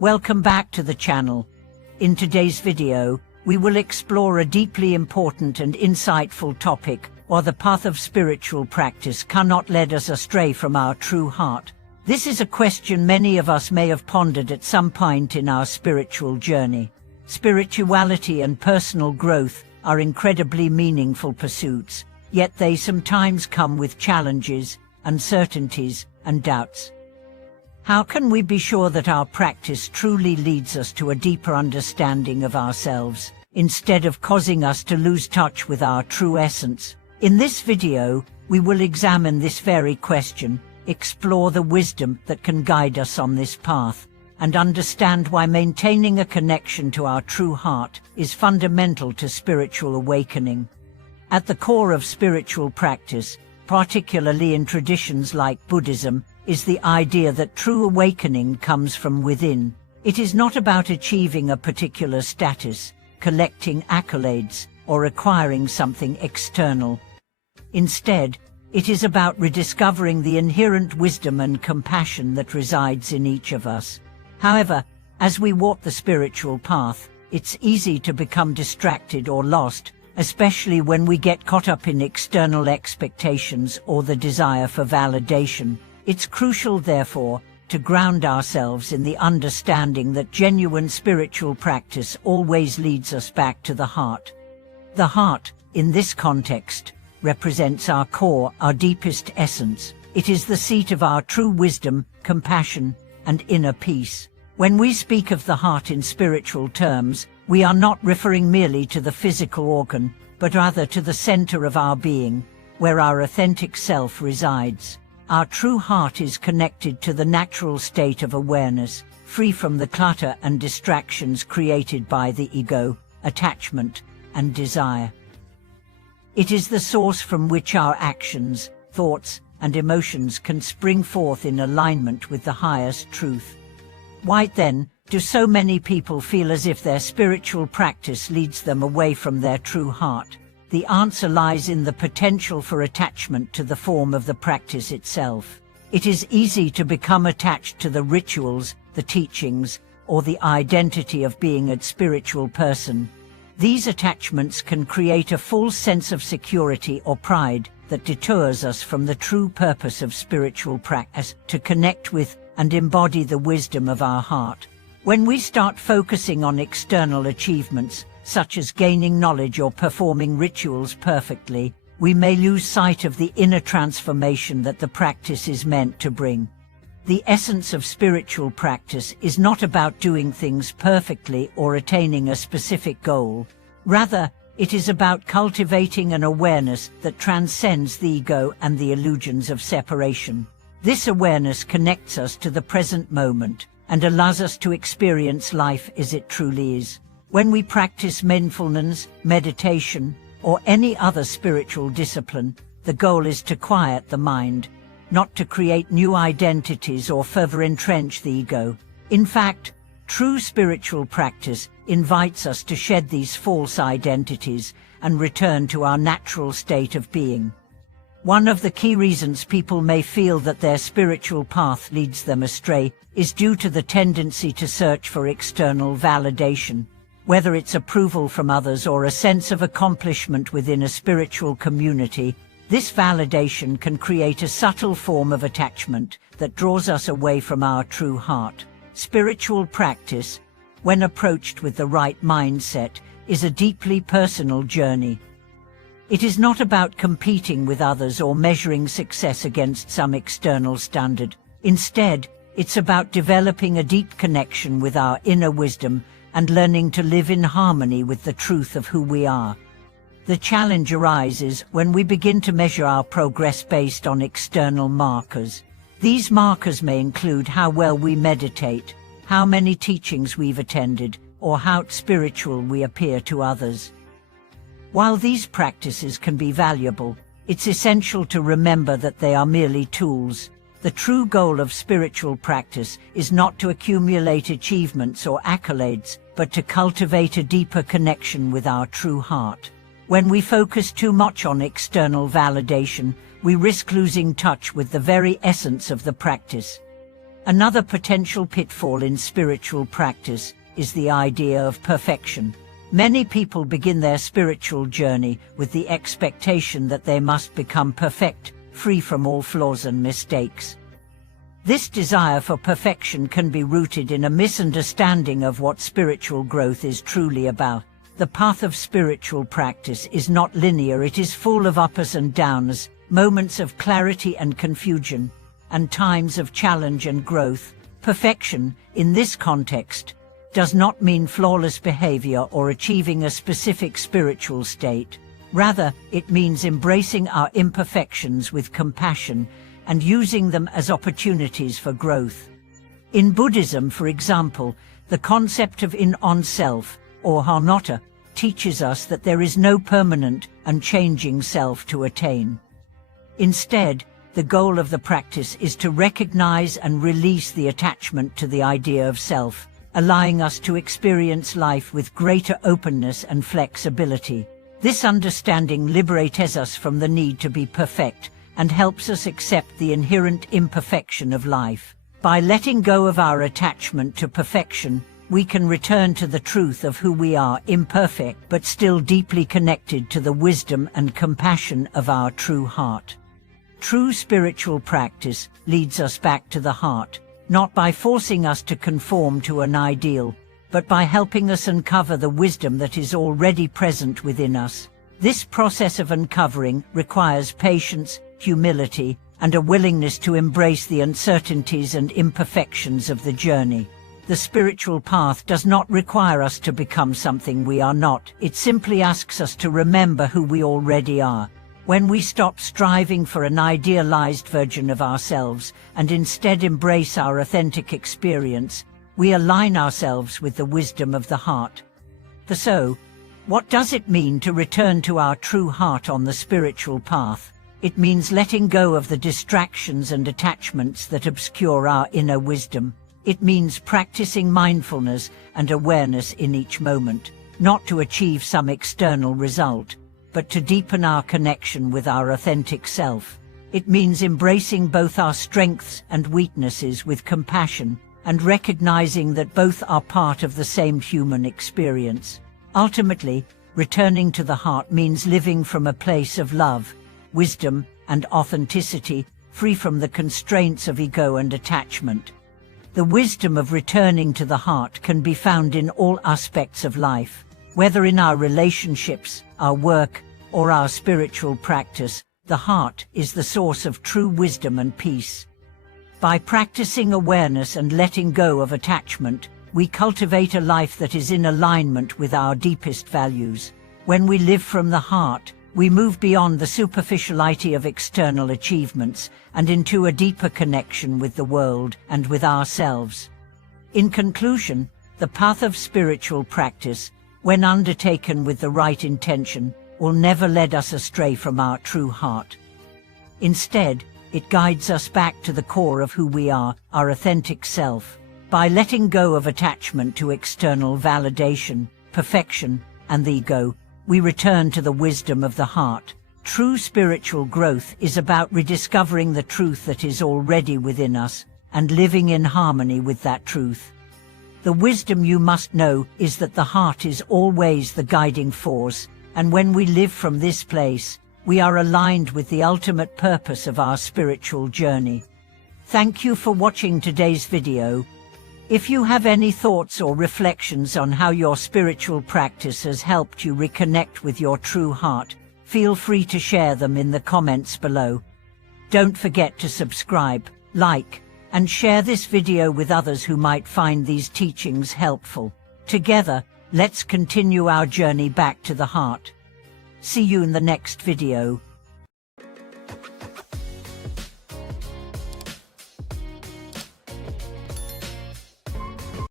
Welcome back to the channel. In today's video, we will explore a deeply important and insightful topic, why the path of spiritual practice cannot lead us astray from our true heart. This is a question many of us may have pondered at some point in our spiritual journey. Spirituality and personal growth are incredibly meaningful pursuits, yet they sometimes come with challenges, uncertainties, and doubts. How can we be sure that our practice truly leads us to a deeper understanding of ourselves, instead of causing us to lose touch with our true essence? In this video, we will examine this very question, explore the wisdom that can guide us on this path, and understand why maintaining a connection to our true heart is fundamental to spiritual awakening. At the core of spiritual practice, particularly in traditions like Buddhism, is the idea that true awakening comes from within. It is not about achieving a particular status, collecting accolades, or acquiring something external. Instead, it is about rediscovering the inherent wisdom and compassion that resides in each of us. However, as we walk the spiritual path, it's easy to become distracted or lost, especially when we get caught up in external expectations or the desire for validation. It's crucial, therefore, to ground ourselves in the understanding that genuine spiritual practice always leads us back to the heart. The heart, in this context, represents our core, our deepest essence. It is the seat of our true wisdom, compassion, and inner peace. When we speak of the heart in spiritual terms, we are not referring merely to the physical organ, but rather to the center of our being, where our authentic self resides. Our true heart is connected to the natural state of awareness, free from the clutter and distractions created by the ego, attachment, and desire. It is the source from which our actions, thoughts, and emotions can spring forth in alignment with the highest truth. Why then do so many people feel as if their spiritual practice leads them away from their true heart? The answer lies in the potential for attachment to the form of the practice itself. It is easy to become attached to the rituals, the teachings, or the identity of being a spiritual person. These attachments can create a false sense of security or pride that deters us from the true purpose of spiritual practice, to connect with and embody the wisdom of our heart. When we start focusing on external achievements, such as gaining knowledge or performing rituals perfectly, we may lose sight of the inner transformation that the practice is meant to bring. The essence of spiritual practice is not about doing things perfectly or attaining a specific goal. Rather, it is about cultivating an awareness that transcends the ego and the illusions of separation. This awareness connects us to the present moment and allows us to experience life as it truly is. When we practice mindfulness, meditation, or any other spiritual discipline, the goal is to quiet the mind, not to create new identities or further entrench the ego. In fact, true spiritual practice invites us to shed these false identities and return to our natural state of being. One of the key reasons people may feel that their spiritual path leads them astray is due to the tendency to search for external validation. Whether it's approval from others or a sense of accomplishment within a spiritual community, this validation can create a subtle form of attachment that draws us away from our true heart. Spiritual practice, when approached with the right mindset, is a deeply personal journey. It is not about competing with others or measuring success against some external standard. Instead, it's about developing a deep connection with our inner wisdom and learning to live in harmony with the truth of who we are. The challenge arises when we begin to measure our progress based on external markers. These markers may include how well we meditate, how many teachings we've attended, or how spiritual we appear to others. While these practices can be valuable, it's essential to remember that they are merely tools. The true goal of spiritual practice is not to accumulate achievements or accolades, but to cultivate a deeper connection with our true heart. When we focus too much on external validation, we risk losing touch with the very essence of the practice. Another potential pitfall in spiritual practice is the idea of perfection. Many people begin their spiritual journey with the expectation that they must become perfect, free from all flaws and mistakes. This desire for perfection can be rooted in a misunderstanding of what spiritual growth is truly about. The path of spiritual practice is not linear. It is full of ups and downs, moments of clarity and confusion, and times of challenge and growth. Perfection, in this context, does not mean flawless behavior or achieving a specific spiritual state. Rather, it means embracing our imperfections with compassion and using them as opportunities for growth. In Buddhism, for example, the concept of in-on-self, or harnotta, teaches us that there is no permanent, unchanging self to attain. Instead, the goal of the practice is to recognize and release the attachment to the idea of self, allowing us to experience life with greater openness and flexibility. This understanding liberates us from the need to be perfect and helps us accept the inherent imperfection of life. By letting go of our attachment to perfection, we can return to the truth of who we are, imperfect but still deeply connected to the wisdom and compassion of our true heart. True spiritual practice leads us back to the heart, not by forcing us to conform to an ideal, but by helping us uncover the wisdom that is already present within us. This process of uncovering requires patience, humility, and a willingness to embrace the uncertainties and imperfections of the journey. The spiritual path does not require us to become something we are not. It simply asks us to remember who we already are. When we stop striving for an idealized version of ourselves and instead embrace our authentic experience, we align ourselves with the wisdom of the heart. So, what does it mean to return to our true heart on the spiritual path? It means letting go of the distractions and attachments that obscure our inner wisdom. It means practicing mindfulness and awareness in each moment, not to achieve some external result, but to deepen our connection with our authentic self. It means embracing both our strengths and weaknesses with compassion and recognizing that both are part of the same human experience. Ultimately, returning to the heart means living from a place of love, wisdom, and authenticity, free from the constraints of ego and attachment. The wisdom of returning to the heart can be found in all aspects of life, whether in our relationships, our work, or our spiritual practice. The heart is the source of true wisdom and peace. By practicing awareness and letting go of attachment, we cultivate a life that is in alignment with our deepest values. When we live from the heart, we move beyond the superficiality of external achievements and into a deeper connection with the world and with ourselves. In conclusion, the path of spiritual practice, when undertaken with the right intention, will never lead us astray from our true heart. Instead, it guides us back to the core of who we are, our authentic self. By letting go of attachment to external validation, perfection, and the ego, we return to the wisdom of the heart. True spiritual growth is about rediscovering the truth that is already within us and living in harmony with that truth. The wisdom you must know is that the heart is always the guiding force, and when we live from this place, we are aligned with the ultimate purpose of our spiritual journey. Thank you for watching today's video. If you have any thoughts or reflections on how your spiritual practice has helped you reconnect with your true heart, feel free to share them in the comments below. Don't forget to subscribe, like, and share this video with others who might find these teachings helpful. Together, let's continue our journey back to the heart. See you in the next video.